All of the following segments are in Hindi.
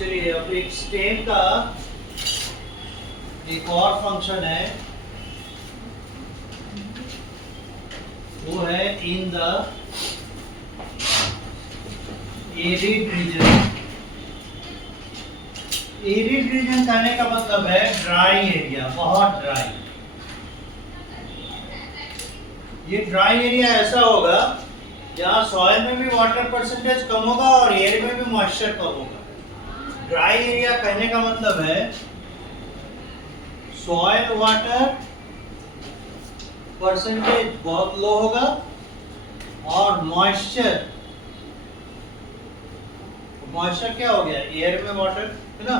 चलिए अब एक स्टेम का एक और फंक्शन है, वो है in the arid region. Arid region कहने का मतलब है ड्राई एरिया, बहुत ड्राई। ये ड्राई एरिया ऐसा होगा जहाँ सॉइल में भी वाटर परसेंटेज कम होगा और एयर में भी मॉइस्चर कम होगा। ड्राई एरिया कहने का मतलब है सॉइल वाटर परसेंटेज बहुत लो होगा और मॉइस्चर क्या हो गया, एयर में वाटर है ना,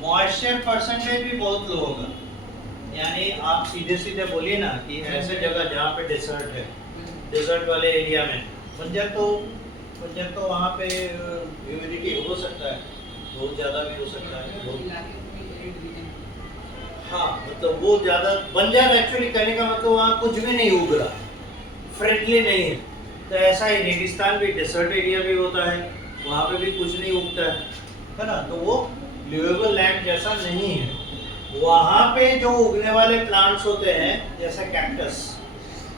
मॉइस्चर परसेंटेज भी बहुत लो होगा। यानी आप सीधे सीधे बोलिए ना कि ऐसे जगह जहाँ पे डेजर्ट है, डेजर्ट वाले एरिया में बंजर तो वहाँ पे ह्यूमिडिटी हो सकता है, बहुत ज़्यादा भी हो सकता है। हाँ, मतलब वो ज़्यादा बंजर एक्चुअली कहने का मतलब वहाँ कुछ भी नहीं उग रहा, फ्रेंडली नहीं है। तो ऐसा ही रेगिस्तान भी डेजर्ट एरिया भी होता है, वहाँ पे भी कुछ नहीं उगता है ना, तो वो लिवेबल लैंड जैसा नहीं है। वहाँ पे जो उगने वाले प्लांट्स होते हैं जैसे कैक्टस,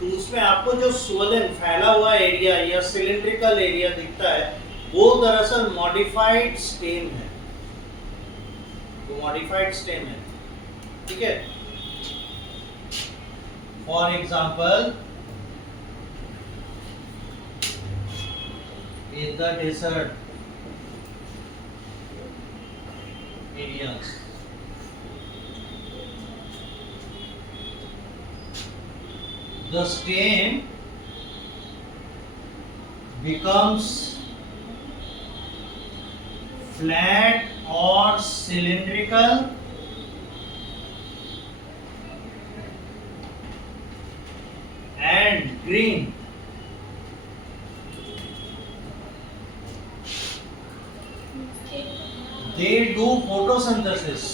तो उसमें आपको जो स्वोलन फैला हुआ एरिया या सिलिंड्रिकल एरिया दिखता है वो दरअसल मॉडिफाइड स्टेम है, वो मॉडिफाइड स्टेम है, ठीक है। For example in the desert areas, the stem becomes flat or cylindrical and green. They do photosynthesis.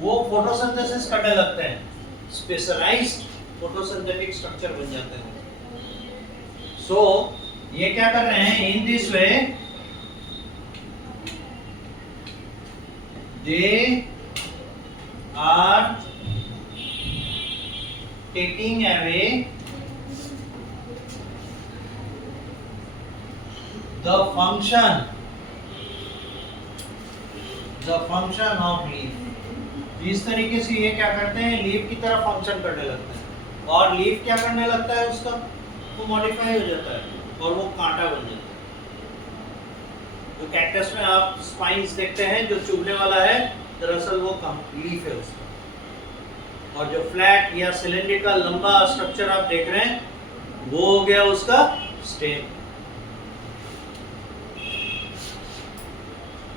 वो फोटोसिंथेसिस करने लगते हैं, स्पेशलाइज्ड फोटोसिंथेटिक स्ट्रक्चर बन जाते हैं। सो ये क्या कर रहे हैं, in this way they are taking away the function of leaf। इस तरीके से ये क्या करते हैं, लीफ की तरह फंक्शन करने लगते हैं, और लीफ क्या करने लगता है, उसका वो मॉडिफाई हो जाता है और वो कांटा बन जाता है। तो कैक्टस में आप स्पाइन्स देखते हैं, जो चुभने वाला है दरअसल वो लीफ है उसका, और जो फ्लैट या सिलिंड्रिकल लंबा स्ट्रक्चर आप देख रहे हैं वो हो गया उसका स्टेम,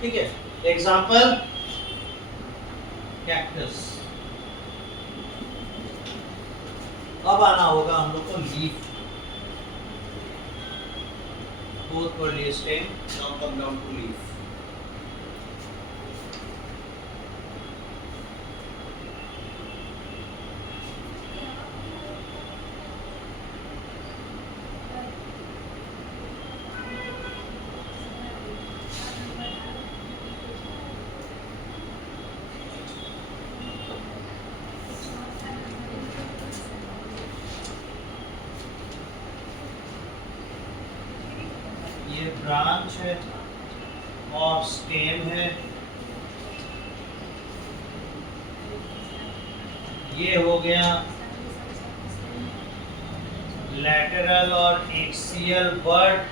ठीक है। Example cactus. अब आना होगा हम लोग को leaf, both were stem, now come down to leaf। ये ब्रांच है और स्टेम है, ये हो गया लैटरल और एक्सियल बड,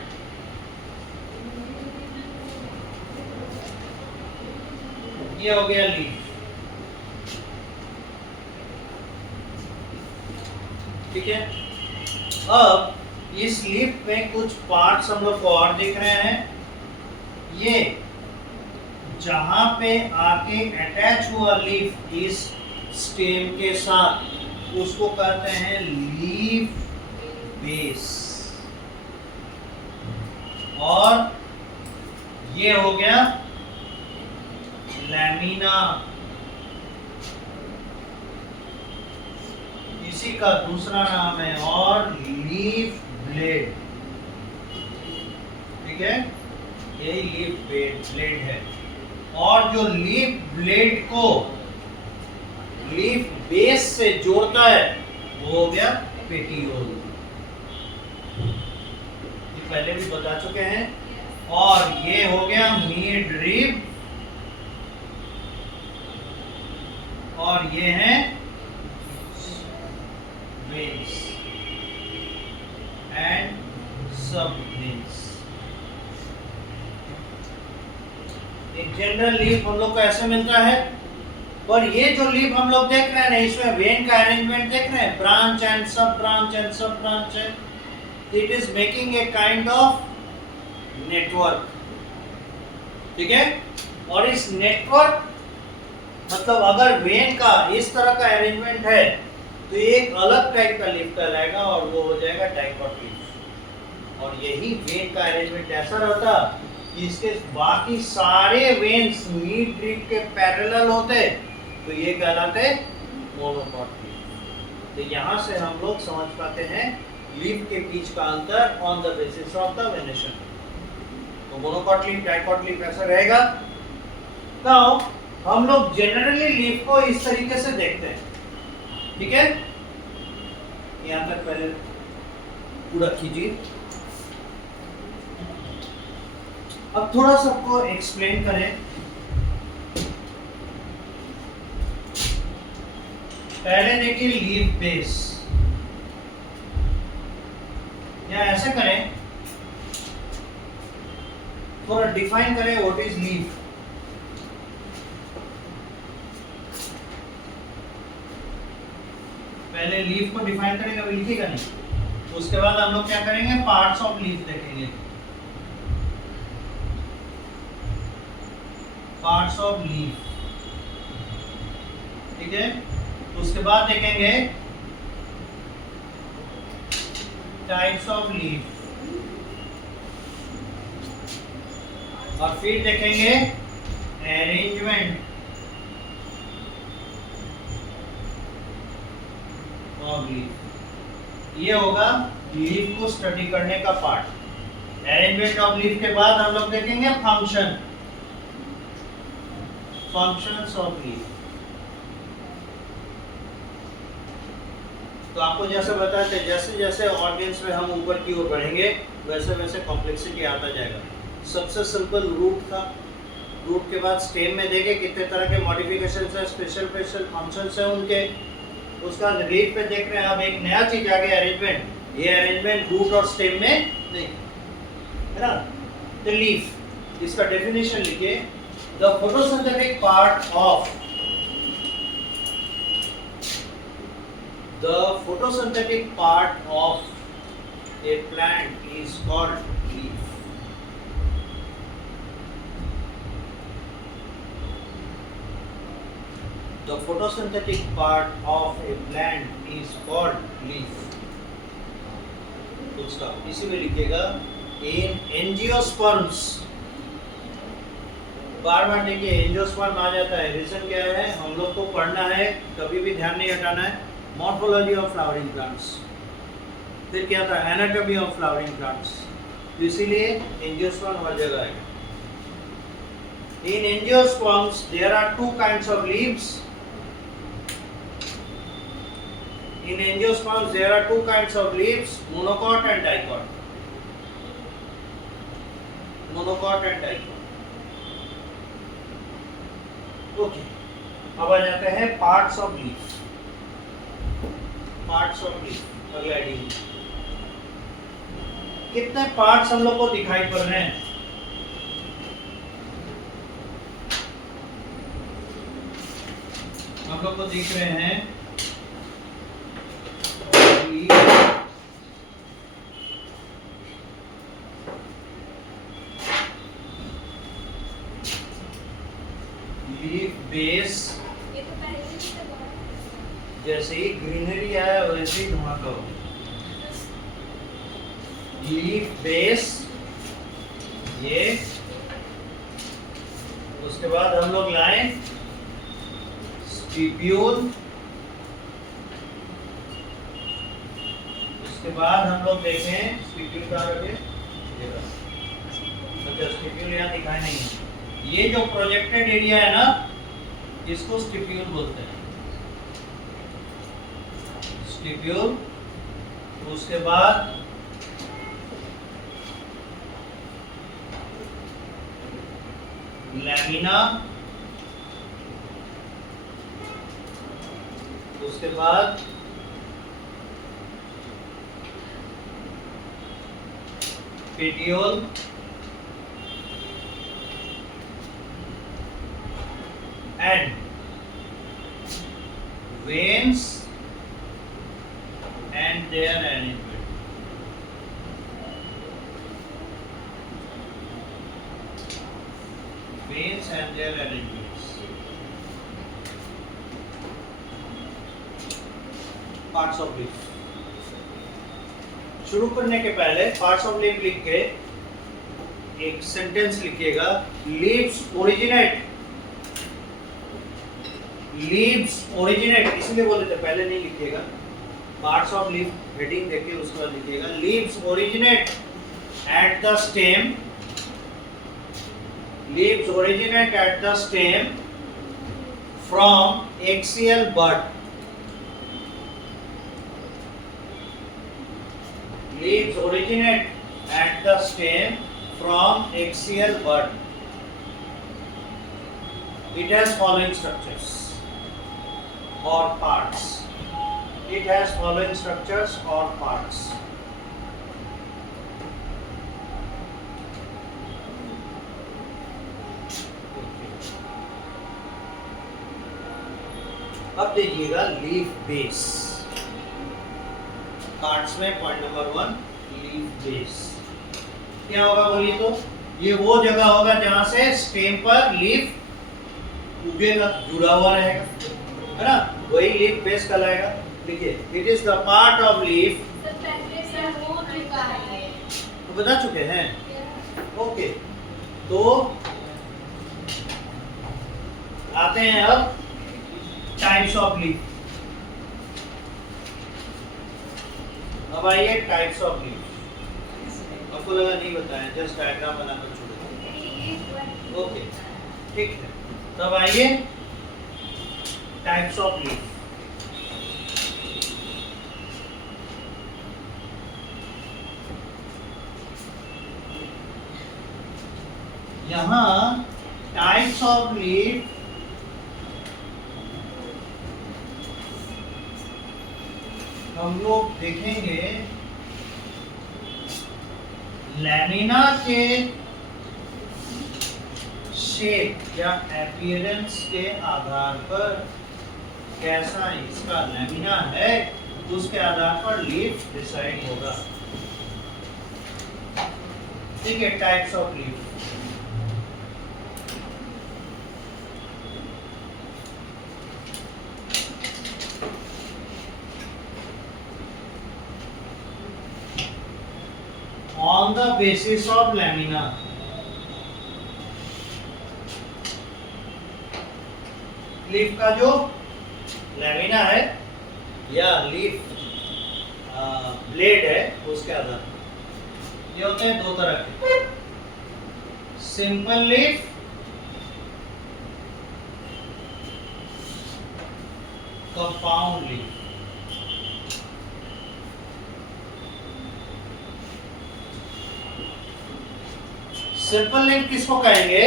ये हो गया लीफ, ठीक है। अब इस लीफ में कुछ पार्ट्स हम लोग को और दिख रहे हैं, ये जहां पे आके अटैच हुआ लीफ इस स्टेम के साथ उसको कहते हैं लीफ बेस, और ये हो गया लैमिना, इसी का दूसरा नाम है और लीफ ब्लेड। ठीक है, यही लीफ ब्लेड है। और जो लीफ ब्लेड को लीफ बेस से जोड़ता है वो हो गया पेटियोल, ये पहले भी बता चुके हैं। और ये हो गया मिड रिब, और ये है वेन्स एंड सब वेन्स। एक जनरल लीफ हम लोग को ऐसे मिलता है, और ये जो लीफ हम लोग देख रहे हैं ना, इसमें वेन का अरेंजमेंट देख रहे हैं, ब्रांच एंड सब ब्रांच एंड सब ब्रांच है। It is making a kind of network, ठीक है। और इस नेटवर्क मतलब अगर वेन का इस तरह का अरेंजमेंट है तो एक अलग टाइप का लीफ कहलाएगा, और वो हो जाएगा डाइकॉट लीफ। और यही वेन का अरेंजमेंट ऐसा रहता कि इसके बाकी सारे वेन्स मिड रिब के पैरेलल होते, तो ये कहलाते मोनोकॉट लीफ। तो यहाँ से हम लोग समझ पाते हैं लीफ के बीच का अंतर on the basis of the venation. तो मोनोकॉट लीफ, डाइकॉट लीफ ऐसा रहेगा। नाउ हम लोग जनरली लीफ को इस तरीके से देखते हैं, ठीक है। यहाँ तक पहले पूरा कीजिए। अब थोड़ा सा आपको एक्सप्लेन करें। पहले देखिए लीफ बेस, या ऐसे करें, थोड़ा डिफाइन करें व्हाट इज लीफ। पहले लीफ को डिफाइन करेंगे, अभी लिखिएगा नहीं। उसके बाद हम लोग क्या करेंगे, पार्ट्स ऑफ लीफ देखेंगे, पार्ट्स ऑफ लीफ, ठीक है। उसके बाद देखेंगे टाइप्स ऑफ लीफ, और फिर देखेंगे अरेंजमेंट ऑफ लीफ। ये होगा लीफ को स्टडी करने का पार्ट। अरेंजमेंट ऑफ लीफ के बाद हम लोग देखेंगे फंक्शन, फंक्शंस ऑफ लीफ। तो आपको जैसे बताया था, जैसे जैसे ऑर्गन्स में हम ऊपर की ओर बढ़ेंगे वैसे वैसे कॉम्प्लेक्सिटी आता जाएगा। सबसे सिंपल रूट था, रूट के बाद स्टेम में देखे कितने तरह के मॉडिफिकेशंस है, स्पेशल स्पेशल फंक्शंस है उनके। उसका लीफ पे देख रहे हैं, अब एक नया चीज आ गया अरेंजमेंट। ये अरेंजमेंट रूट और स्टेम में नहीं है ना। तो लीफ, इसका डेफिनेशन लिखिए, the photosynthetic part of the photosynthetic part of a plant is called leaf. The photosynthetic part of a plant is called leaf. उसका इसी में लिखिएगा in angiosperms। बार बार देखिए एंजियोस्पर्म आ जाता है, रीजन क्या है, हम लोग को पढ़ना है, कभी भी ध्यान नहीं हटाना है। मॉर्फोलॉजी ऑफ फ्लावरिंग प्लांट्स, फिर क्या था एनाटॉमी ऑफ फ्लावरिंग प्लांट्स, तो इसीलिए एंजियोस्पर्म हर जगह आएगा। In angiosperms there are two kinds of leaves. In angiosperms there are two kinds of leaves, monocot and dicot. Monocot and dicot. Okay, अब आ जाते हैं parts of leaves. Parts of leaf, अगला हेडिंग। कितने पार्ट्स हम लोग को दिखाई पड़ रहे हैं? हम लोग को दिख रहे हैं लीफ बेस, जैसे ही ग्रीनरी आया वैसे ही धमाका हो। लीफ बेस ये, उसके बाद हम लोग लाए स्टिप्यूल, उसके बाद हम लोग देखें स्टिप्यूल कहाँ रखे, यहाँ दिखाई नहीं है। ये जो प्रोजेक्टेड एरिया है ना, इसको स्टिप्यूल बोलते हैं, स्टिप्यूल। उसके बाद लैमिना, उसके बाद petiole, and veins and their arrangement. Veins and their arrangements. Parts of leaf. शुरू करने के पहले पार्ट्स ऑफ लीफ लिख के एक सेंटेंस लिखिएगा। लीव्स ओरिजिनेट, लीव्स ओरिजिनेट इसलिए बोले थे, पहले नहीं लिखिएगा। पार्ट्स ऑफ लीफ हेडिंग देखिए, उसके बाद लिखिएगा leaves originate at the stem, leaves originate at the stem from axial bud. Leaves originate at the stem from axial bud. It has following structures or parts. It has following structures or parts. अब देखिएगा लीफ बेस। पार्ट्स में पॉइंट नंबर 1 लीफ बेस क्या होगा बोलिए तो? ये वो जगह होगा जहां से स्टेम पर लीफ उगेगा, जुड़ा हुआ रहेगा, है ना, वही लीफ बेस कहलाएगा। देखिए, it is the part of leaf, तो बता चुके हैं। ओके, तो आते हैं अब टाइप्स ऑफ लीफ। अब आइए टाइप्स ऑफ लीफ। आपको लगा नहीं बताया, जस्ट डायग्राम बनाकर छोड़। ओके, ठीक है। तब आइए टाइप्स ऑफ लीफ। यहाँ टाइप्स ऑफ लीफ हम लोग देखेंगे लैमिना के शेप या अपीयरेंस के आधार पर, कैसा इसका लैमिना है उसके आधार पर लीफ डिसाइड होगा। ठीक है, types of leaf. On the basis of lamina, leaf का जो लैमिना है या लीफ ब्लेड है उसके आधार पर ये होते हैं दो तरह के, simple leaf compound leaf. Simple leaf किसको कहेंगे?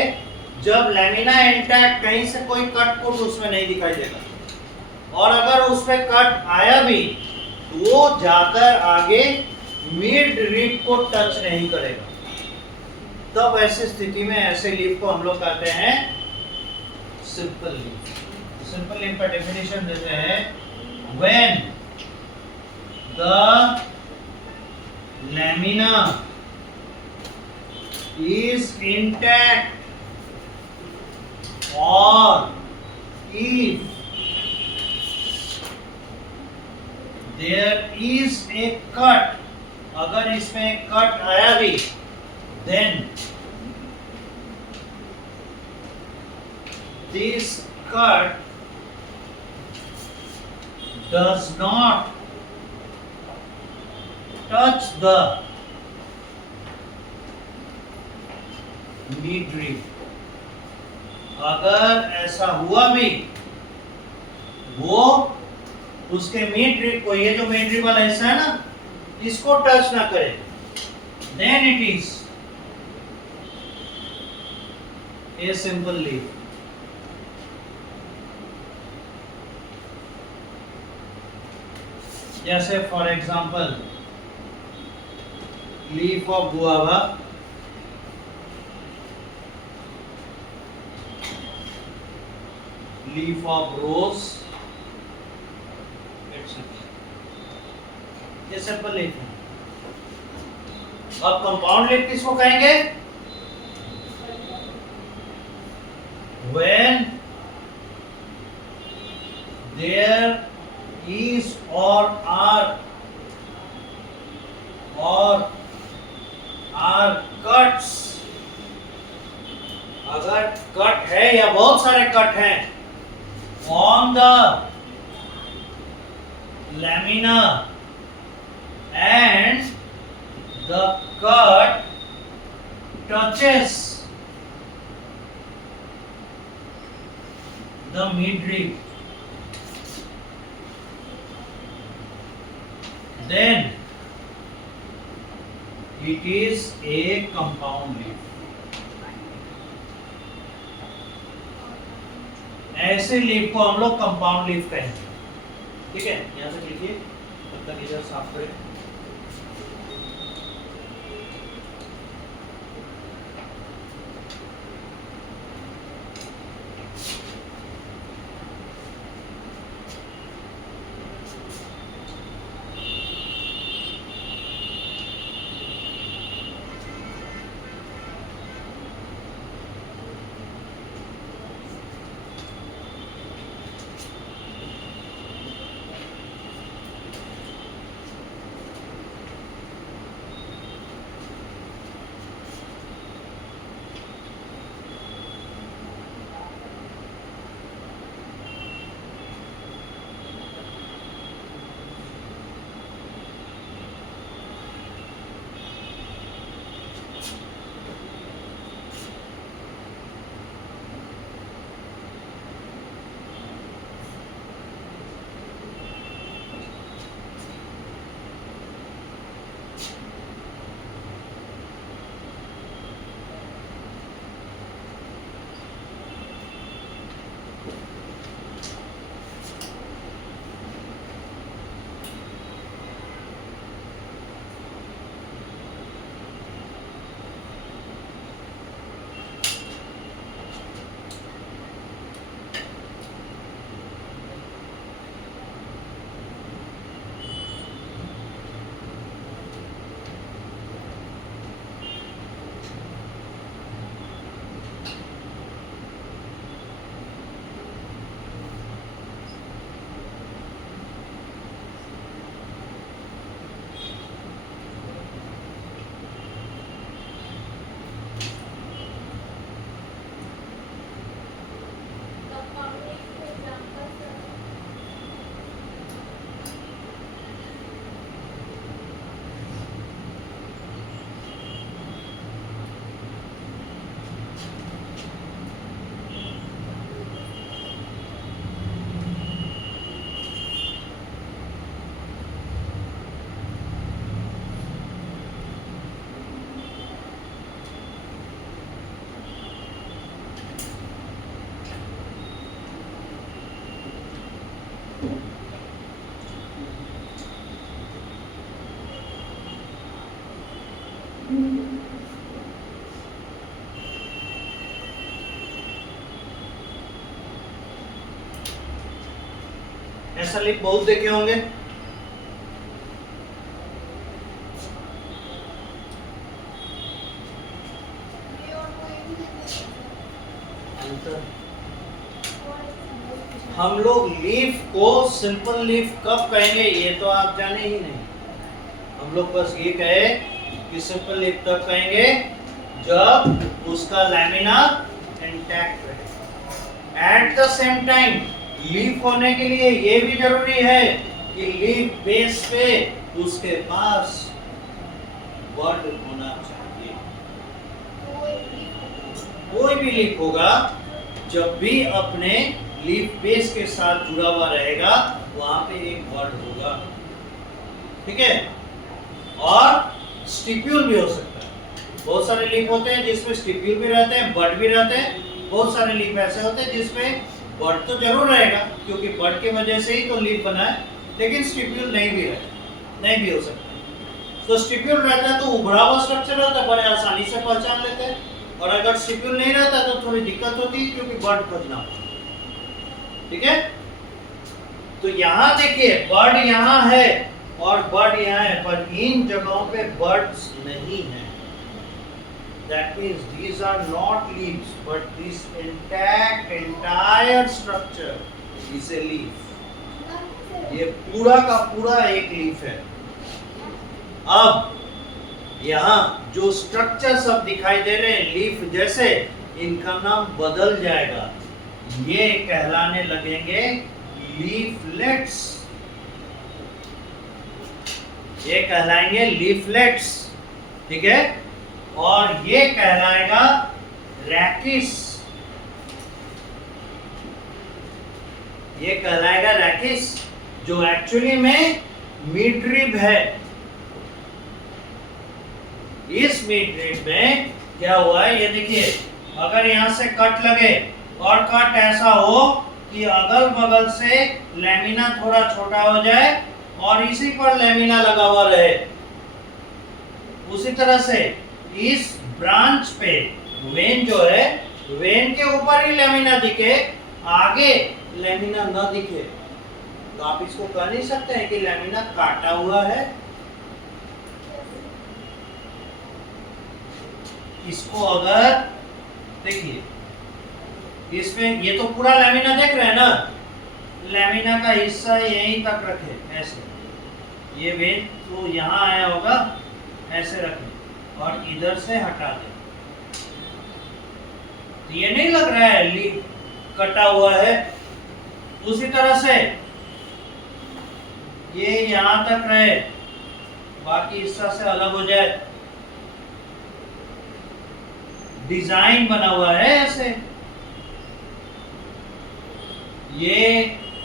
जब लैमिना इंटैक्ट, कहीं से कोई कट कुट उसमें नहीं दिखाई देगा, और अगर उसमें कट आया भी तो वो जाकर आगे मिड रिब को टच नहीं करेगा। तब ऐसी स्थिति में ऐसे लीफ को हम लोग कहते हैं सिंपल लीफ। सिंपल लीफ का डेफिनेशन देते हैं, when the lamina is intact or if there is a cut, अगर इसमें कट आया भी, then this cut does not touch the mid अगर ऐसा हुआ भी, वो उसके मीड को, ये जो मीड वाला हिस्सा है ना, इसको टच ना करे, then it is a simple leaf. जैसे for example leaf of guava, leaf of rose, ये सिंपल लीफ है। अब कंपाउंड लीफ किसको कहेंगे? When there is or are cuts, अगर कट है या बहुत सारे कट हैं on the lamina and the cut touches the midrib, then it is a compound leaf। ऐसे लीफ को हम लोग कंपाउंड लीफ कहेंगे। ठीक है, यहां तक लिखिए, तब तक इधर साफ करें। ऐसा लिप बहुत देखे होंगे। हम लोग लीफ को सिंपल लीफ कब कहेंगे ये तो आप जाने ही नहीं। हम लोग बस ये कहे कि सिंपल लीफ तब कहेंगे जब उसका लैमिना इंटैक्ट रहे। At the same time leaf होने के लिए ये भी जरूरी है कि लीफ बेस पे उसके पास बड होना चाहिए। भी लीफ होगा, जब भी अपने लीफ बेस के साथ जुड़ा हुआ रहेगा वहां पे एक बड होगा, ठीक है। और स्टिप्यूल भी हो सकता है। बहुत सारे लीफ होते हैं जिसमें स्टिप्यूल भी रहते हैं, बड भी रहते हैं। बहुत सारे लीफ ऐसे होते हैं जिसमें बड तो जरूर रहेगा क्योंकि बड की वजह से ही तो लीफ बना है, लेकिन स्टिप्यूल नहीं भी हो सकता। तो स्टिप्यूल रहता है तो उभरा हुआ स्ट्रक्चर होता है, बड़े आसानी से पहचान लेते हैं। और अगर स्टिप्यूल नहीं रहता तो थोड़ी दिक्कत होती है क्योंकि बड खोजना होता है, ठीक है। तो यहाँ देखिए बर्ड यहाँ है और बर्ड यहाँ है, पर इन जगहों पे बर्ड्स नहीं है। That means these are not leaves, but this entire structure is a leaf. ये पूरा का पूरा एक लीफ है। अब यहाँ जो स्ट्रक्चर सब दिखाई दे रहे हैं लीफ जैसे, इनका नाम बदल जाएगा। ये कहलाने लगेंगे लीफलेट्स। ये कहलाएंगे लीफलेट्स, ठीक है। और ये कहलाएगा रैकिस। ये कहलाएगा रैकिस, जो एक्चुअली में मिडरिब है। इस मिडरिब में क्या हुआ है ये देखिए, अगर यहां से कट लगे और कट ऐसा हो कि अगल बगल से लैमिना थोड़ा छोटा हो जाए और इसी पर लैमिना लगा हुआ रहे, उसी तरह से इस ब्रांच पे वेन जो है, वेन के ऊपर ही लैमिना दिखे, आगे लैमिना न दिखे, तो आप इसको कह नहीं सकते हैं कि लैमिना काटा हुआ है। इसको अगर देखिए, इसमें ये तो पूरा लैमिना देख रहे हैं ना, लैमिना का हिस्सा यहीं तक रखे ऐसे, ये वेन तो यहाँ आया होगा, ऐसे रखें और इधर से हटा दें। तो ये नहीं लग रहा है लीफ कटा हुआ है। उसी तरह से ये यहाँ तक रहे, बाकी हिस्सा से अलग हो जाए। डिजाइन बना हुआ है ऐसे, ये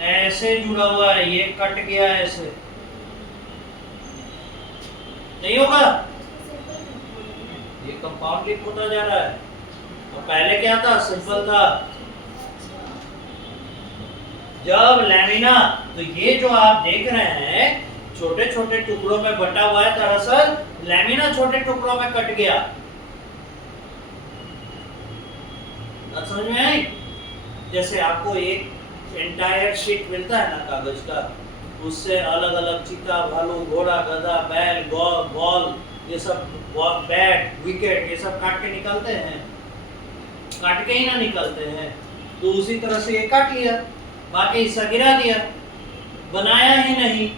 ऐसे जुड़ा हुआ है, ये कट गया ऐसे, नहीं होगा, ये कंपाउंड लीफ होता जा रहा है। तो पहले क्या था, सिंपल था। जब लैमिना, तो ये जो आप देख रहे हैं छोटे छोटे टुकड़ों में बटा हुआ है, दरअसल लैमिना छोटे टुकड़ों में कट गया। बात समझ में आई? जैसे आपको एक एंटायर शीट मिलता है ना कागज का, उससे अलग अलग चीता, भालू, घोड़ा, गधा, बैल, बॉल, ये सब बैट, विकेट, ये सब काट के निकलते हैं, काट के ही ना निकलते हैं। तो उसी तरह से ये काट लिया, बाकी हिस्सा गिरा दिया, बनाया ही नहीं।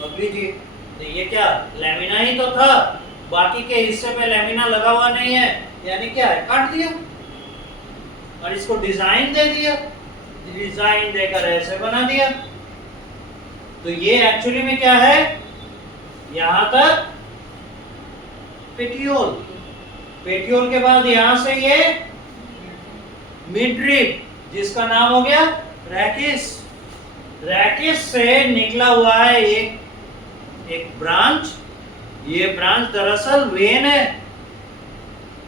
अब लीजिए, तो ये क्या लैमिना ही तो था, बाकी के हिस्से पे लैमिना लगा हुआ नहीं है, यानी क्या है, काट दिया और इसको डिजाइन दे दिया, डिजाइन देकर ऐसे बना दिया। तो ये एक्चुअली में क्या है, यहां तक पेटियोल, पेटियोल के बाद यहां से ये मिडरिब, जिसका नाम हो गया रैकिस। रैकिस से निकला हुआ है एक ब्रांच। ये ब्रांच दरअसल वेन है,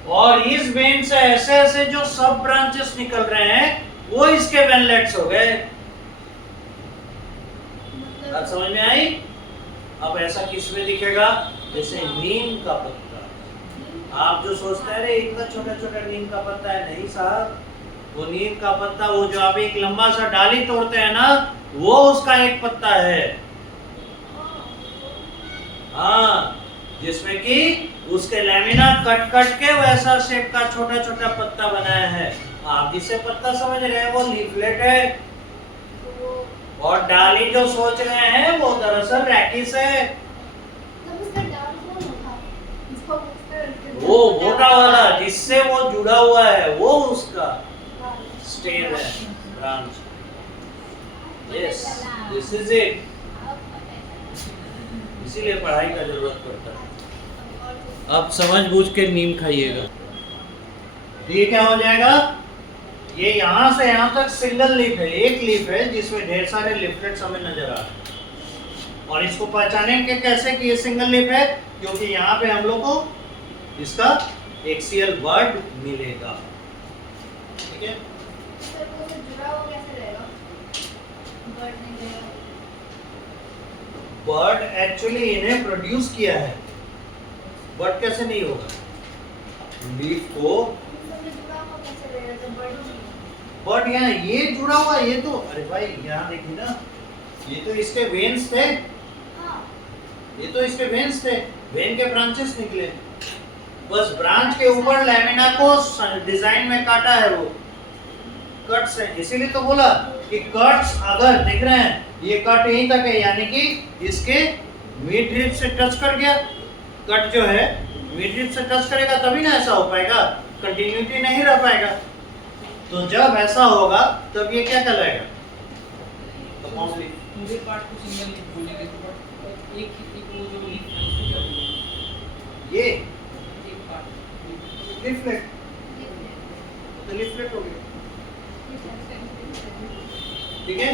और इस वेन से ऐसे ऐसे जो सब ब्रांचेस निकल रहे हैं वो इसके वेनलेट्स हो गए। बात समझ में आई? अब ऐसा किस में दिखेगा, जैसे नीम का पत्ता। आप जो सोचते हैं इतना छोटा छोटा नीम का पत्ता है, नहीं साहब, वो नीम का पत्ता, वो जो आप एक लंबा सा डाली तोड़ते हैं ना, वो उसका एक पत्ता है। हाँ, जिसमें कि उसके लैमिना कट कट के वैसा शेप का छोटा छोटा पत्ता बनाया है। आप जिसे पत्ता समझ रहे हैं वो लीफलेट है, और डाली जो सोच रहे हैं वो दरअसल रैकिस है। वो मोटा वाला जिससे वो जुड़ा हुआ है वो उसका स्टेम है, branch. Yes, this is it. इसीलिए पढ़ाई का जरूरत पड़ता है। अब समझ बूझ के नीम खाइएगा। तो ये क्या हो जाएगा, ये यहां से यहां तक सिंगल लीफ है, एक लीफ है जिसमें ढेर सारे लिफलेट्स हमें नजर आ रहे हैं। और इसको पहचानेंगे कैसे कि ये सिंगल लीफ है, क्योंकि यहाँ पे हम लोग को इसका एक्सियल वर्ड मिलेगा। ठीक है, वर्ड एक्चुअली इन्हें प्रोड्यूस किया है, वर्ड कैसे नहीं होगा, लीफ को वर्ड यहाँ ये जुड़ा हुआ, ये तो अरे भाई यहाँ देखिए ना, ये तो इसके वेन्स थे, ये तो इसके वेन्स थे, वेन के ब्रांचेस निकले, बस ब्रांच के ऊपर लैमिना को डिजाइन में काटा है, वो कट्स है, इसीलिए तो बोला कि कट्स अगर दिख रहे हैं, ये कट यहीं तक है, यानी कि इसके मिड रिब से टच कर गया, कट जो है मिड रिब से टच करेगा तभी ना ऐसा हो पाएगा, कंटिन्यूटी नहीं रह पाएगा। तो जब ऐसा होगा तब ये क्या कहलाएगा, पूरे पार्ट को सिंगल लीफ बोलेंगे, तो एक वो जो लीफ है उसको क्या बोलेंगे, ये एक पार्ट लिफलेट, तो लिफलेट हो गया। ठीक है,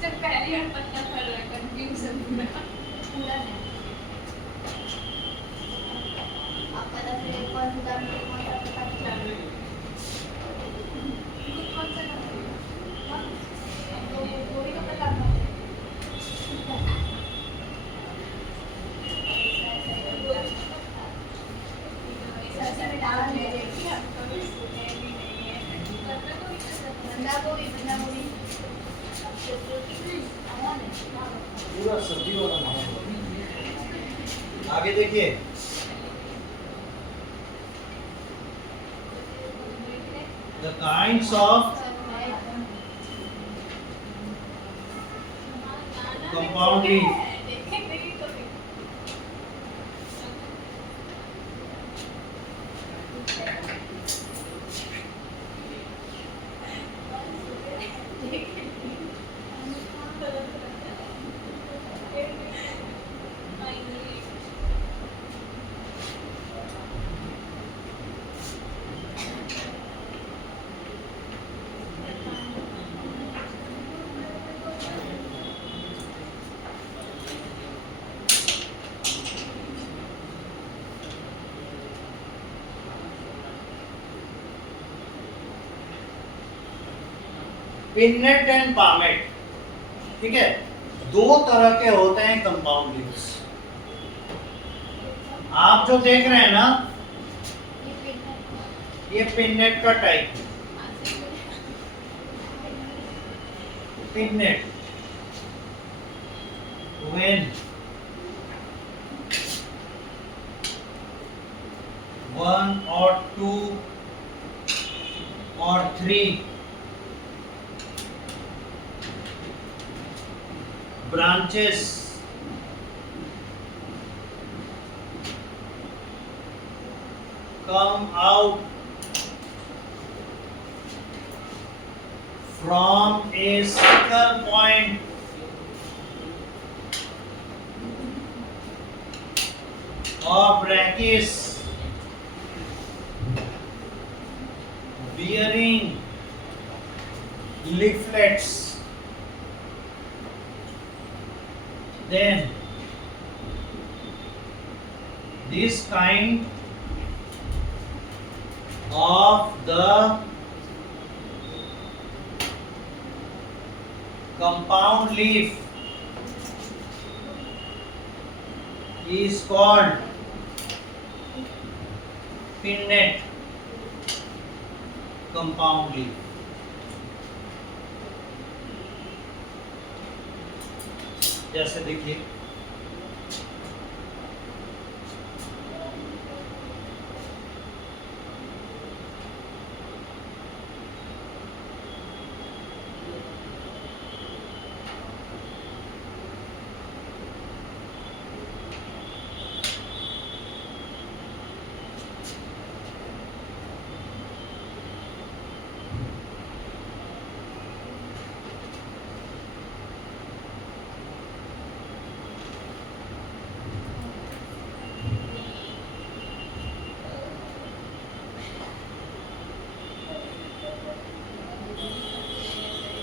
सिर्फ पहली और पत्ता कर रहा है, कंफ्यूजन पूरा नहीं। आप पता फिर एक और उदाहरण में कौन सा पता चल रहा है, कौन सा तो वो भी तो पता था। ऐसे में डाला ले रही थी, अब तो सुने भी नहीं है, बंदा को भी पूरा सब्जी वाला माहौल। आगे देखिए, the kinds of compound leaf. Pennate and palmate, ठीक है, दो तरह के होते हैं कंपाउंड लीव्स। आप जो देख रहे हैं ना, ये पिन्नेट का टाइप है, pennate, when one or two or three branches come out from a single point of brachis bearing leaflets, then this kind of the compound leaf is called pinnate compound leaf. जैसे देखिए,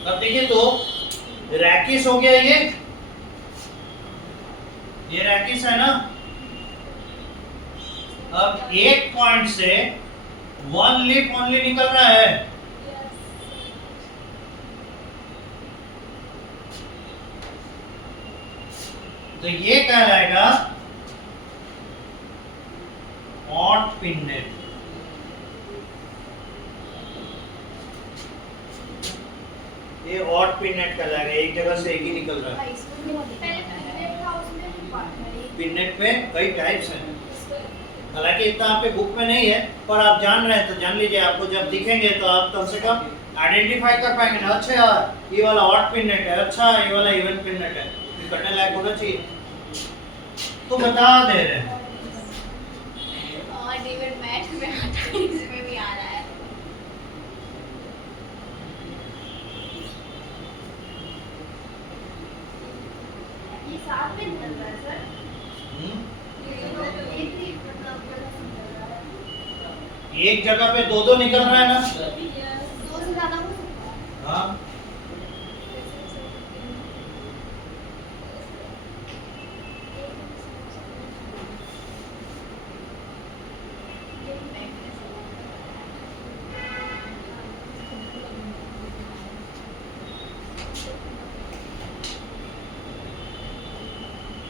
अब देखिए तो रैकिस हो गया ये रैकिस है ना। अब एक पॉइंट से वन लीफ ओनली निकल रहा है, तो ये कहलाएगा ऑड पिन्नेट। ये ऑड पिन्नेट कहलाएगा, एक जगह से एक ही निकल रहा है। पिन्नेट पे कई टाइप्स हैं, हालांकि इतना आप पे बुक में नहीं है, पर आप जान रहे हैं तो जान लीजिए। आपको जब दिखेंगे तो आप कम से कम आइडेंटिफाई कर पाएंगे ना। अच्छा यार ये वाला ऑड पिन्नेट है, अच्छा ये वाला इवन पिन्नेट है, ये करने लायक होना चाहिए, तो बता दे रहे हैं। और डेविड मैथ में इसमें भी आ रहा है। ये साथ में निकल रहा है सर। एक ही मतलब जगह से निकल रहा है। एक जगह पे दो निकल रहा है ना। दो से ज्यादा हो सकता है। हाँ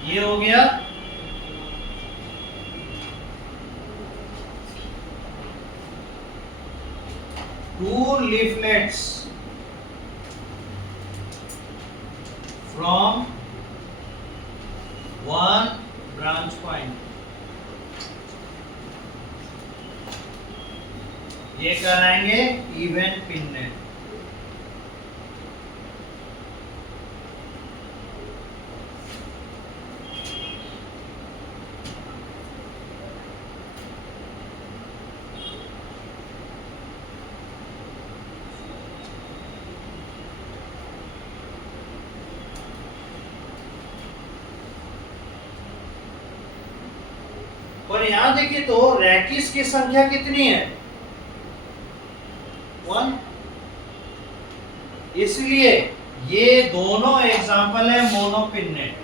ये हो गया two leaflets from one branch point. ये कहलाएंगे इवन पिन्नेट। और यहां देखिए तो रैकिस की संख्या कितनी है, 1। इसलिए ये दोनों एग्जाम्पल है मोनोपिन्नेट।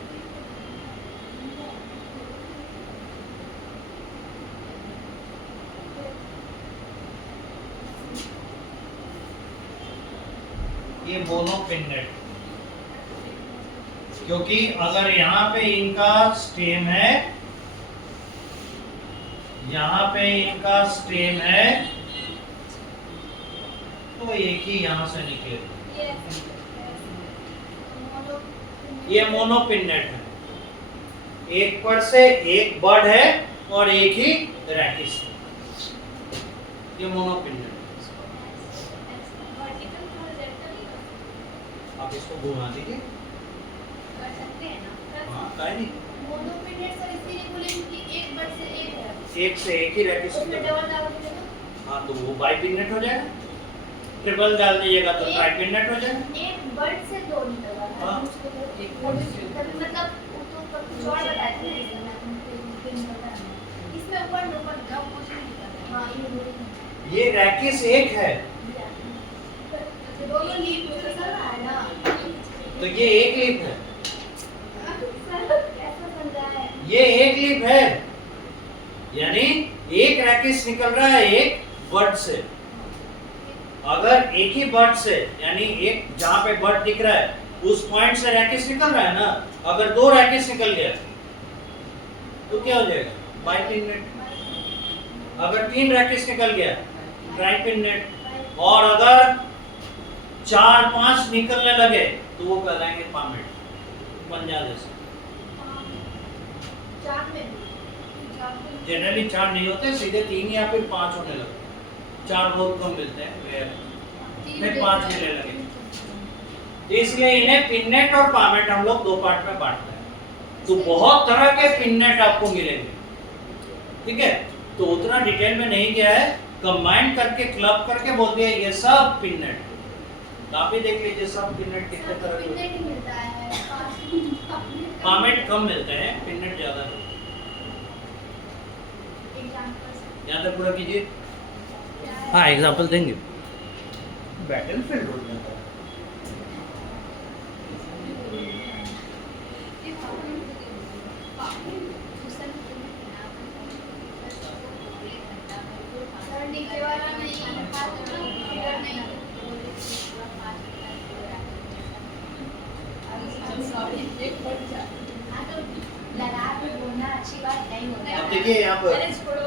ये मोनोपिन्नेट, क्योंकि अगर यहां पे इनका स्टेम है, यहाँ पे इनका स्टेम है, तो एक ही यहां से निकले। ये मोनोपिन्नेट है, एक पर से एक बर्ड है और एक ही रैकिस है। ये मोनोपिन्नेट। आप इसको घुमा दीजिए। कर सकते हैं ना। हाँ काहे नहीं, मोनोपिन्नेट सर इसलिए बोले क्योंकि एक बर्ड से एक है। एक से एक ही रैकिस उसमें निकल रहा है। डबल डालोगे तो हाँ तो वो बाइपिन्नेट हो जाएगा, ट्रिपल डाल दीजिएगा तो ट्राइपिन्नेट हो जाएगा। एक बर्ड से दो निकल रहा है। हाँ। उसको तो एक बर्ड से मतलब वो तो कुछ और बताया था ना इसमें ऊपर ऊपर का कुछ नहीं निकल रहा। हाँ ये रैकिस एक है, दोनों लीफ में चल रहा है ना। तो ये एक लीफ है, सर कैसा समझा है? ये एक लीफ है, यानी एक रैकिस निकल रहा है एक बर्ड से। अगर एक ही बर्ड से, यानी एक जहां पे बर्ड दिख रहा है उस पॉइंट से रैकिस निकल रहा है ना, अगर दो रैकिस निकल गया तो क्या हो जाएगा, बाइपिन्नेट। अगर तीन रैकिस निकल गया ट्राइपिन्नेट, और अगर 4-5 निकलने लगे तो वो कहलाएंगे पामेट, पंजा जैसे। चार में जनरली 4 नहीं होते, सीधे 3 या फिर 5 होने लगे। 4 बहुत कम मिलते हैं, फिर 5 मिलने लगे। इसलिए इन्हें पिन्नेट और पामेट हम लोग 2 पार्ट में बांटते हैं। तो बहुत तरह के पिन्नेट आपको मिलेंगे, ठीक है। तो उतना डिटेल में नहीं गया है, कंबाइन करके क्लब करके बोल दिया ये सब पिन्नेट। तो आप ही देख लीजिए सब पिन्नेट कितने तरह के। पिन्नेट मिलता है, पामेट कम मिलते हैं, पिन्नेट ज्यादा। यहाँ तक पूरा कीजिए। हाँ एग्जांपल देंगे। बैटलफील्ड हो जाता है। ये वाला नहीं फिगर नहीं सॉरी एक पड़ जा हां तो लगा के बोलना अच्छी बात नहीं होता अब देखिए यहाँ पर अरे छोड़ो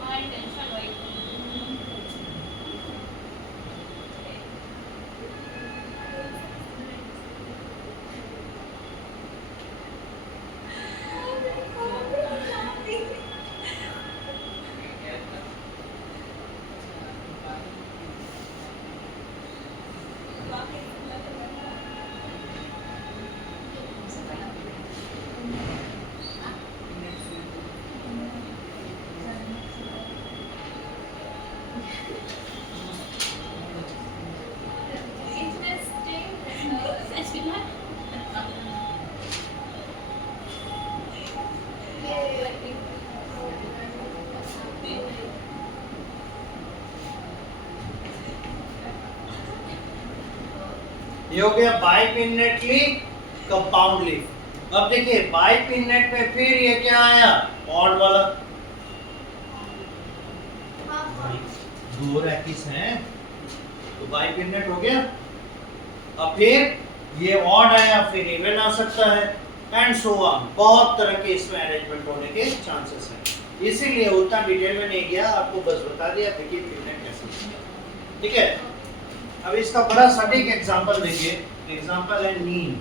हमारी टेंशन वही ये हो गया बाइपिनेटली कंपाउंड लीफ। अब देखिए बाइपिनेट में फिर ये क्या आया, ऑड वाला, दो रैकिस हैं तो बाइपिनेट हो गया। अब फिर ये ऑड आया, फिर इवन आ सकता है एंड सो ऑन। बहुत तरह के इसमें अरेंजमेंट होने के चांसेस हैं, इसीलिए उतना डिटेल में नहीं गया, आपको बस बता दिया देखिए पिनेट कैसे। ठीक है, अब इसका बड़ा सटीक एग्जांपल देखिए। एग्जांपल है नीम।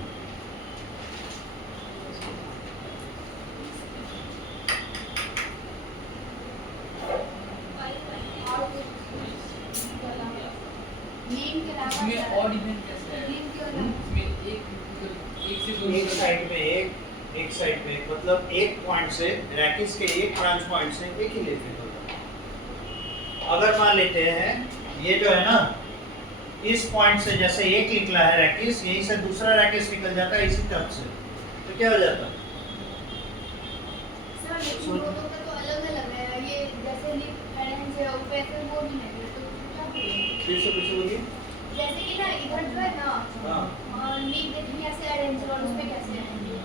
नीम के अलावा इसमें ऑड इवन कैसे है? नीम के अलावा इसमें एक से दो एक साइड में एक साइड में मतलब एक पॉइंट से रैकिस के एक ब्रांच पॉइंट से एक ही लेते हैं। अगर मान लेते हैं ये जो है ना, इस पॉइंट से जैसे एक निकला है रैकिस, यहीं से दूसरा रैकिस निकल जाता है इसी तरफ से, तो क्या हो जाता है? सर लेकिन वो लोग का तो अलग-अलग है, ये जैसे लीफ अरेंज है ऊपर ऐसे वो भी नहीं है, तो क्या बोलेंगे? फिर से बोलिए। जैसे कि ना इधर जो है ना हाँ, और लीफ देखिए ऐसे अरेंज है और उसमें कैसे अरेंज है,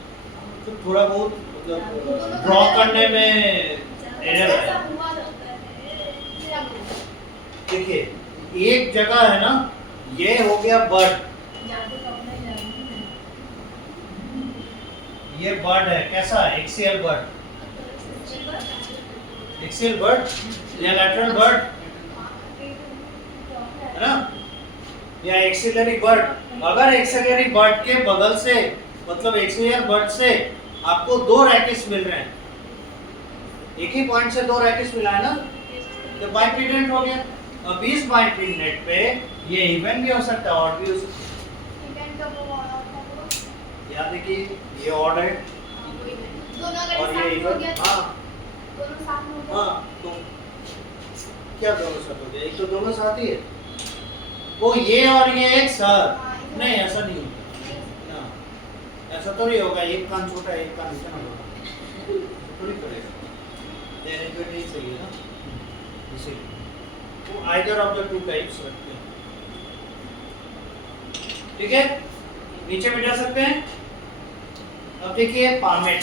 तो थोड़ा बहुत मतलब ड्रॉ करने में एरर ऐसा है। हुआ लगता है फिर आप देखिए एक जगह है ना, ये हो गया बर्ड, जादू का अपना ही जादू ये बर्ड है, कैसा है? एक्सियल बर्ड, है। एक्सियल बर्ड या लैटरल बर्ड है ना, या एक्सिलरी बर्ड। अगर एक्सिलरी बर्ड के बगल से मतलब एक्सिलरी बर्ड से आपको दो रैकिस मिल रहे हैं, एक ही पॉइंट से दो रैकिस मिला है ना, तो बाइपिनेट हो गया। अब इस बाइपिनेट पे ये इवन भी हो सकता है, ऑड भी हो सकता इवेंट का वो ऑर्डर था वो है। याद है कि ये ऑड है दोनों अगर और ये साथ में हो इवन। गया हाँ दोनों साथ में हो गया हाँ, तो क्या दोनों साथ हो गया? एक तो दोनों साथ ही है, वो ये और ये एक साथ नहीं, ऐसा नहीं होता ना, ऐसा तो नहीं होगा। एक कान छोटा है एक कान इतना बड़ा, थोड़ी करेगा, अरेंजमेंट नहीं सही है ना, इसीलिए वो either of the two types रखते हैं। ठीक है, नीचे मिटा सकते हैं। अब देखिए palmate,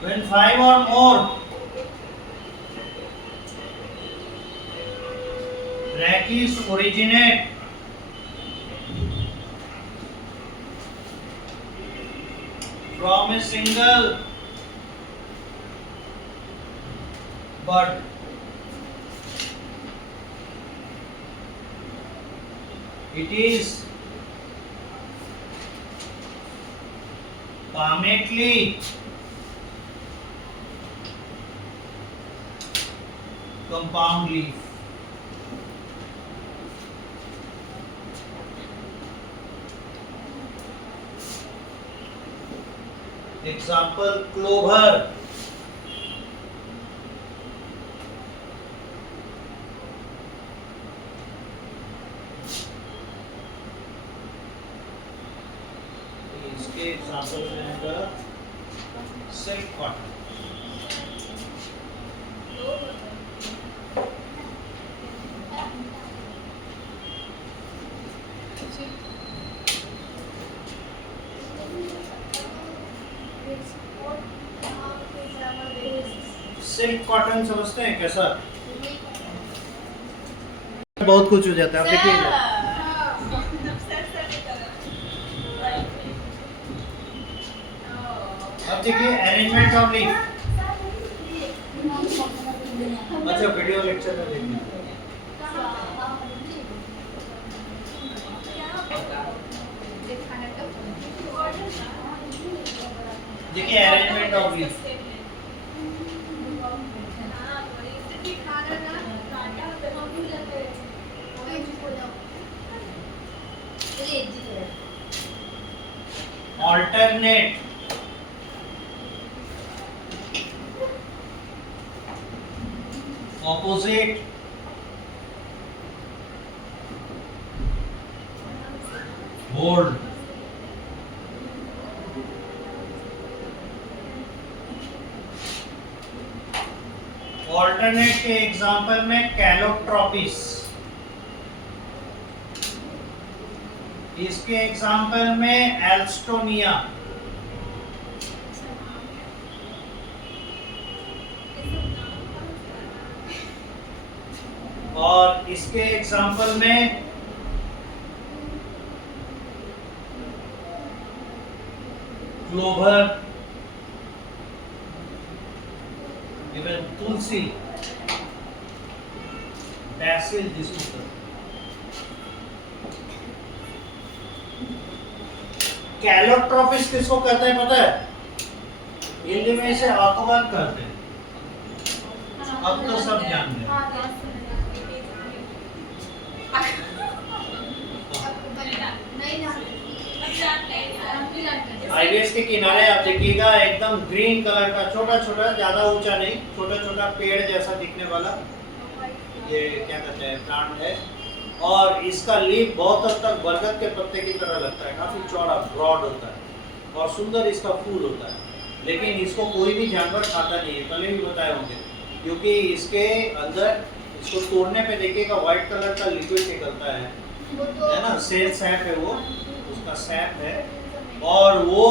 when 5 or more rachis originate from a single bud, it is palmately compound leaf. Example clover, इसके एग्जाम्पल में है सिल्क कॉटन। सिल्क कॉटन समझते हैं कैसा? बहुत कुछ हो जाता है, आप देखिए इधर। अब देखिए अरेंजमेंट ऑफ लीफ। अच्छा, वीडियो लेक्चर में देखना। देखिए arrangement of leaf. Alternate, opposite, whorled. Alternate के एग्जांपल में कैलोट्रोपिस, इसके एग्जांपल में एल्स्टोनिया, और इसके एग्जांपल में क्लोवर, इवन तुलसी, बैसिल जिसको कहते हैं। कैलोट्रोपिस किसको कहते हैं पता है? हिंदी में इसे अकवन कहते हैं। अब तो सब जान गए। हाईवेज के किनारे आप देखिएगा एकदम ग्रीन कलर का छोटा छोटा, ज्यादा ऊंचा नहीं, छोटा छोटा पेड़ जैसा दिखने वाला ये क्या कहते हैं प्लांट है, और इसका लीफ बहुत हद तक बरगद के पत्ते की तरह लगता है, काफी चौड़ा ब्रॉड होता है और सुंदर इसका फूल होता है। लेकिन इसको कोई भी जानवर खाता नहीं है, पहले भी बताए होंगे, क्योंकि इसके अंदर इसको तोड़ने पे देखिएगा व्हाइट कलर का लिक्विड निकलता है ना, सेल सैप है वो, उसका सैप है, और वो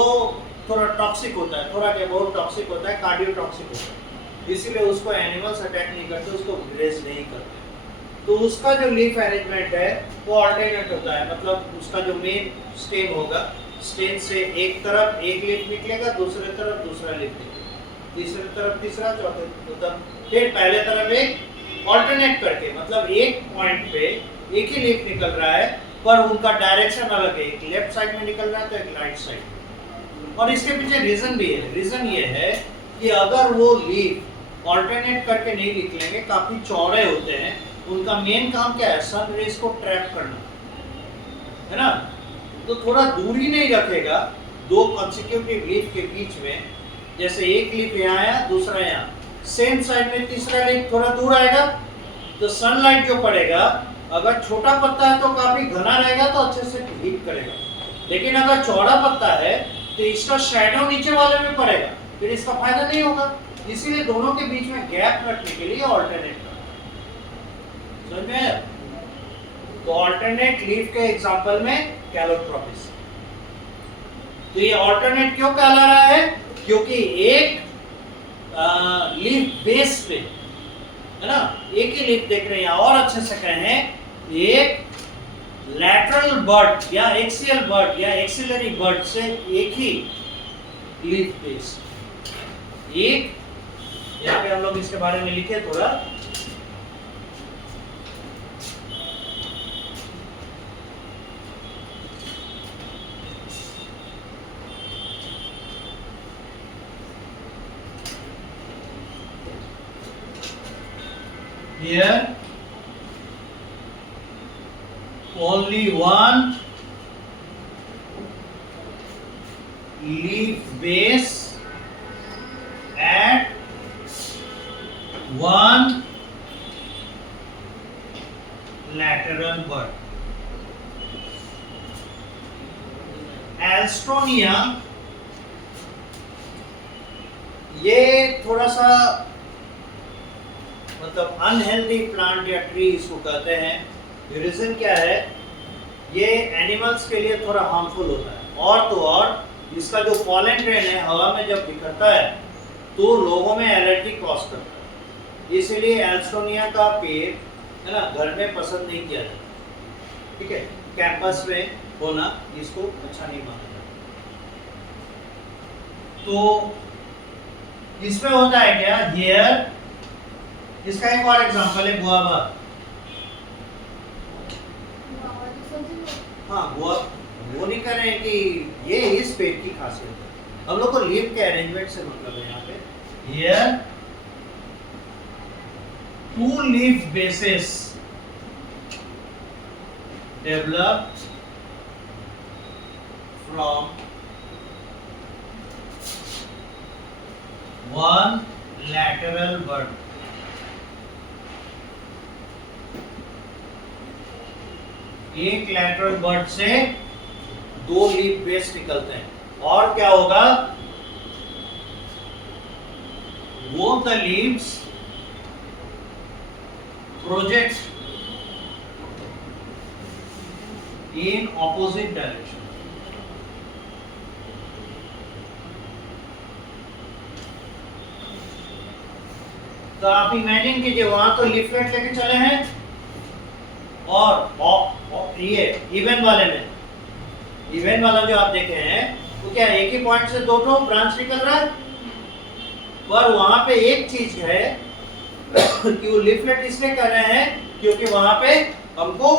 थोड़ा टॉक्सिक होता है, थोड़ा क्या बहुत टॉक्सिक होता है, कार्डियो टॉक्सिक होता है, इसीलिए उसको एनिमल्स अटैक नहीं करते, उसको ग्रेज नहीं करते। तो उसका जो लीफ अरेंजमेंट है वो ऑल्टरनेट होता है, मतलब उसका जो मेन स्टेम होगा, स्टेम से एक तरफ एक लीफ निकलेगा, दूसरे तरफ दूसरा लीफ निकलेगा, तीसरे तरफ तीसरा, चौथे मतलब फिर पहले तरफ एक ऑल्टरनेट करके, मतलब एक पॉइंट पे एक ही लीफ निकल रहा है पर उनका डायरेक्शन अलग है, एक लेफ्ट साइड में निकल रहा है तो एक राइट साइड। और इसके पीछे रीजन भी है, रीजन ये है कि अगर वो लीफ ऑल्टरनेट करके नहीं निकलेंगे, काफी चौड़े होते हैं, उनका मेन काम क्या है, सन रेज को ट्रैप करना है ना, तो थोड़ा दूरी नहीं रखेगा दो कंसेक्यूटिव लीफ के बीच में, जैसे एक लीफ यहाँ आया दूसरा यहाँ, सेम साइड में तीसरा लीफ थोड़ा दूर आएगा, तो सनलाइट जो पड़ेगा, अगर छोटा पत्ता है तो काफी घना रहेगा तो अच्छे से हीट करेगा, लेकिन अगर चौड़ा पत्ता है तो इसका शैडो नीचे वाले में पड़ेगा, फिर इसका फायदा नहीं होगा। इसीलिए दोनों के बीच में गैप रखने के लिए ऑल्टरनेट करना, समझ में आया? तो ऑल्टरनेट लीफ के एग्जांपल में कैलोट्रोपिस। तो ये ऑल्टरनेट क्यों कहला रहा है? क्योंकि एक लीफ बेस पे है ना, एक ही लीफ देख रहे हैं, और अच्छे से कहें एक लैटरल बर्ड या एक्सियल बर्ड या एक्सिलरी बर्ड से एक ही लीफ बेस, एक यहाँ पे हम लोग इसके बारे में लिखे थोड़ा, here only one leaf base at one lateral bud. Alstonia ये थोड़ा सा मतलब अनहेल्दी प्लांट या ट्री इसको कहते हैं। रीजन क्या है, ये एनिमल्स के लिए थोड़ा हार्मफुल होता है, और तो और इसका जो पॉलन ग्रेन है हवा में जब बिखरता है तो लोगों में एलर्जी कॉज करता है। इसीलिए एल्स्टोनिया का पेड़ है ना घर में पसंद नहीं किया जाता, ठीक है। कैंपस में होना इसको अच्छा नहीं माना जाता। तो इसमें होता है क्या, हियर इसका एक और एग्जांपल है गुआवा। हाँ गुआ वो नहीं कर रहे हैं कि ये इस पेड़ की खासियत है, हम लोग को लीफ के अरेंजमेंट से मतलब है यहाँ पे। Here two leaf bases developed from one lateral bud. एक lateral bud से दो लीफ बेस निकलते हैं, और क्या होगा, both the leaves project in opposite direction. तो आप इमेजिन कीजिए वहां तो लीफलेट लेके चले हैं, और ये इवन वाले में, इवन वाला जो आप देखे हैं वो क्या एक ही पॉइंट से दो ब्रांच निकल रहा है, पर वहां पे एक चीज है कि वो लीफलेट इसलिए कर रहे हैं क्योंकि वहां पे हमको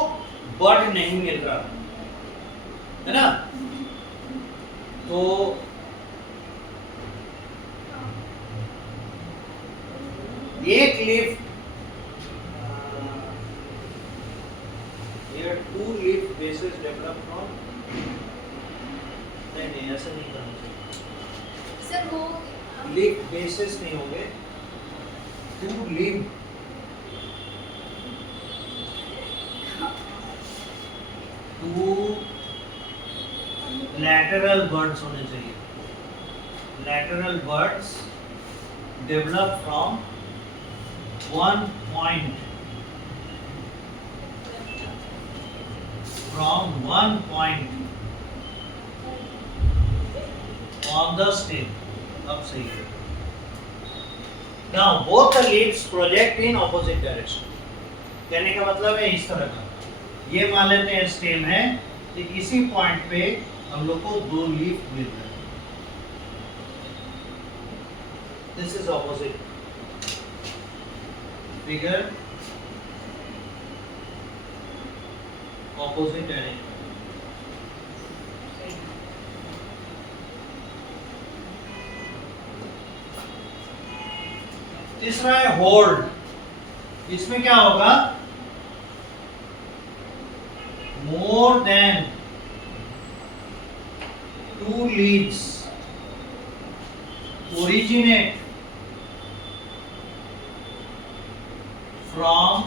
बड नहीं मिल रहा है ना। तो एक leaf, here two leaf bases develop from, नहीं ऐसा नहीं करना चाहिए सर। वो लीफ बेसेस नहीं होंगे, two leaf two lateral buds होने चाहिए। lateral buds develop from one point, on the stem. अब सही है। Now both the leaves project in opposite direction. कहने का मतलब है इस तरह का, ये मान लेते हैं स्टेम है, तो इसी पॉइंट पे हम लोग को दो लीफ मिल रहे हैं। This is opposite figure, opposite arrangement. तीसरा है होल्ड। इसमें क्या होगा, more than two leaves originate from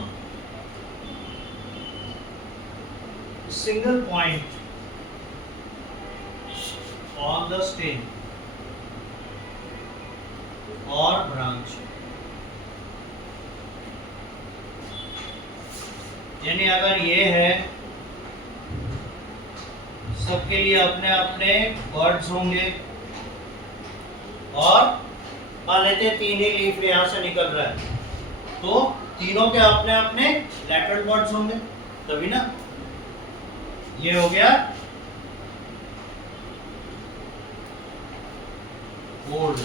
a single point on the stem or branch। यानी अगर ये है, सबके लिए अपने अपने बर्ड्स होंगे, और मान लेते हैं तीन ही लीफ यहाँ से निकल रहा है, तो तीनों के अपने अपने लैटरल बर्ड्स होंगे, तभी ना। ये हो गया होल्ड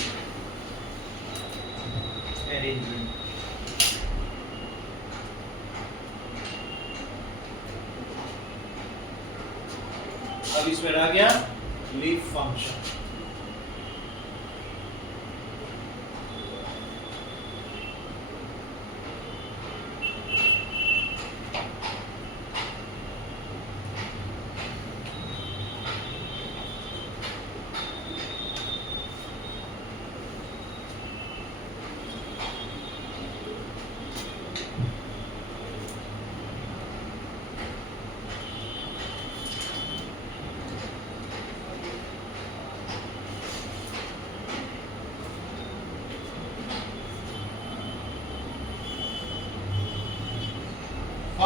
अरेंजमेंट। अब इसमें रह गया leaf function.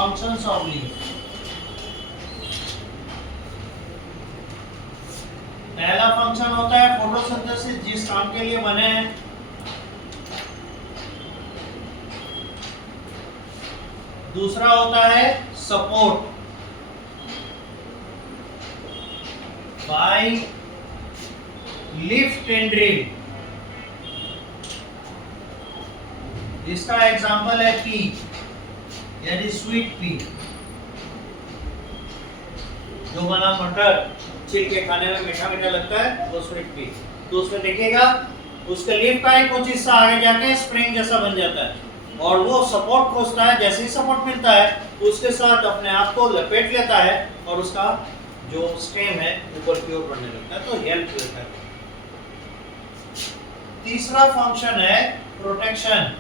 Functions of leaf. पहला फंक्शन होता है फोटोसिंथेसिस, जिस काम के लिए बने हैं। दूसरा होता है सपोर्ट बाय लीफ टेंड्रिल, जिसका एग्जांपल है पी यानी स्वीट पी, जो वाला मटर छिल के खाने में मीठा मीठा लगता है वो स्वीट पी। तो उसमें देखिएगा उसके लीफ का ही कुछ हिस्सा आगे जाके स्प्रिंग जैसा बन जाता है और वो सपोर्ट खोजता है। जैसे ही सपोर्ट मिलता है उसके साथ अपने आप को लपेट लेता है और उसका जो स्टेम है ऊपर की ओर बढ़ने लगता है, तो हेल्प करता है। तीसरा फंक्शन है protection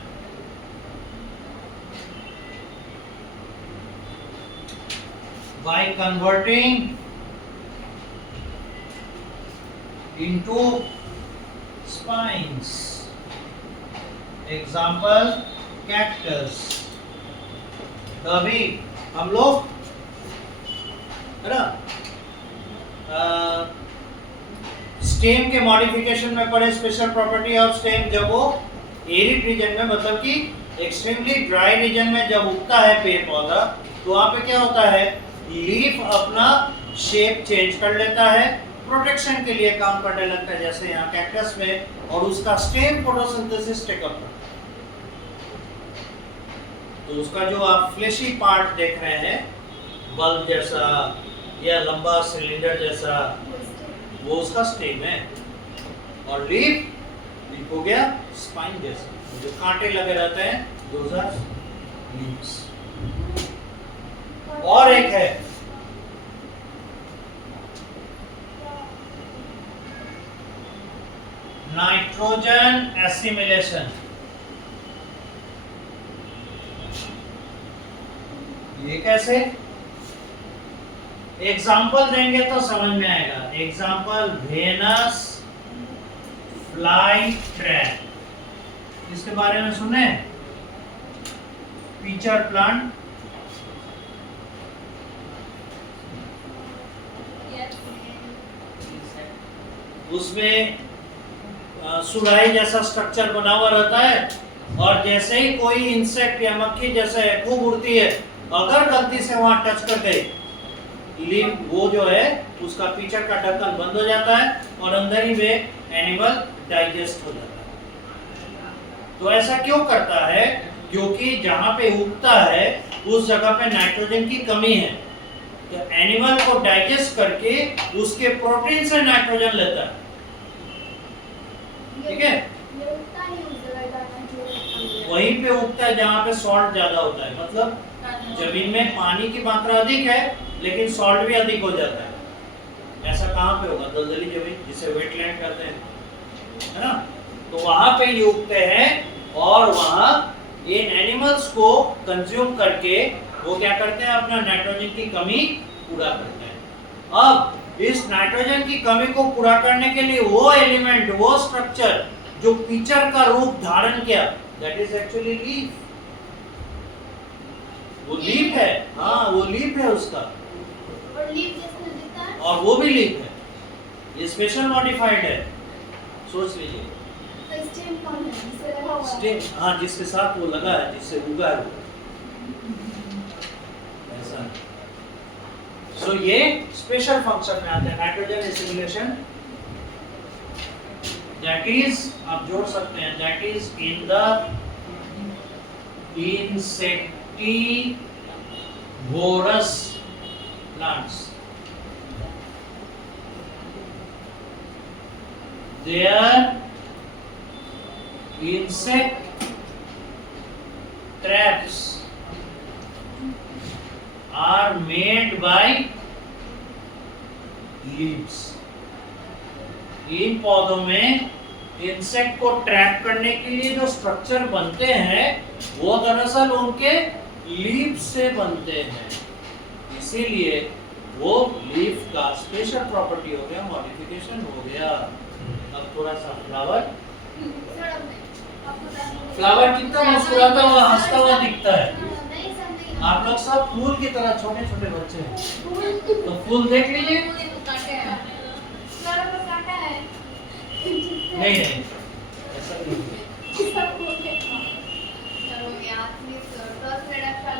by converting into spines. Example cactus. तो अभी हम लोग है ना स्टेम के मॉडिफिकेशन में पढ़े स्पेशल प्रॉपर्टी ऑफ स्टेम। जब वो एरिड रीजन में मतलब कि एक्सट्रीमली ड्राई रीजन में जब उगता है पेड़ पौधा, तो वहां पे क्या होता है, लीफ अपना शेप चेंज कर लेता है, प्रोटेक्शन के लिए काम करने लगता है, जैसे यहाँ कैक्टस में, और उसका स्टेम फोटोसिंथेसिस टेकअप करता है। तो उसका जो आप फ्लेशी पार्ट देख रहे हैं, बल्ब जैसा या लंबा सिलेंडर जैसा, वो उसका स्टेम है। और लीफ हो गया स्पाइन जैसा, जो कांटे लगे रहते हैं, दोज आर लीव्स। और एक है नाइट्रोजन एसिमिलेशन। ये कैसे, एग्जाम्पल देंगे तो समझ में आएगा। एग्जाम्पल वेनस फ्लाई ट्रैप, इसके बारे में सुने, पीचर प्लांट। उसमें सुराही जैसा स्ट्रक्चर बना हुआ रहता है, और जैसे ही कोई इंसेक्ट या मक्खी जैसे खूब उड़ती है, अगर गलती से वहां टच कर गई, लीफ वो जो है उसका पीछे का ढक्कन बंद हो जाता है और अंदर ही में एनिमल डाइजेस्ट हो जाता है। तो ऐसा क्यों करता है, क्योंकि जहां पे उगता है उस जगह पे नाइट्रोजन की कमी है, तो एनिमल को डाइजेस्ट करके उसके प्रोटीन से नाइट्रोजन लेता है। ठीक है, वहीं पे उगता है जहाँ पे सॉल्ट ज्यादा होता है, मतलब जमीन में पानी की मात्रा अधिक है लेकिन सॉल्ट भी अधिक हो जाता है। ऐसा कहाँ पे होगा, दलदली जमीन जिसे वेटलैंड कहते हैं, है ना। तो वहां पे ये उगते हैं और वहां इन एनिमल्स को कंज्यूम करके वो क्या करते हैं, अपना नाइट्रोजन की कमी पूरा करते हैं। अब इस नाइट्रोजन की कमी को पूरा करने के लिए वो एलिमेंट, वो स्ट्रक्चर जो पिचर का रूप धारण किया, दैट इज एक्चुअली लीफ। वो लीफ है, हाँ वो लीफ है उसका, और वो भी लीफ है, ये स्पेशल मॉडिफाइड है। सोच लीजिए, स्टेम, हाँ जिसके साथ वो लगा है, जिससे उगा है वो, ऐसा। सो ये स्पेशल फंक्शन में आते हैं, नाइट्रोजन एसिमिलेशन, दैट इज, आप जोड़ सकते हैं, that is in the insectivorous plants. Their insect traps are made by leaves. इन पौधों में इंसेक्ट को ट्रैप करने के लिए जो स्ट्रक्चर बनते हैं वो दरअसल उनके लीफ से बनते हैं, इसीलिए वो लीफ का स्पेशल प्रॉपर्टी हो गया, मॉडिफिकेशन हो गया। अब थोड़ा सा फ्लावर, फ्लावर कितना मुस्कुराता हुआ हंसता हुआ दिखता है, आप लोग सब फूल की तरह छोटे छोटे बच्चे हैं, तो फूल देख लीजिए। नहीं नहीं, ऐसा नहीं है। चलो यार, प्लीज 10 मिनट का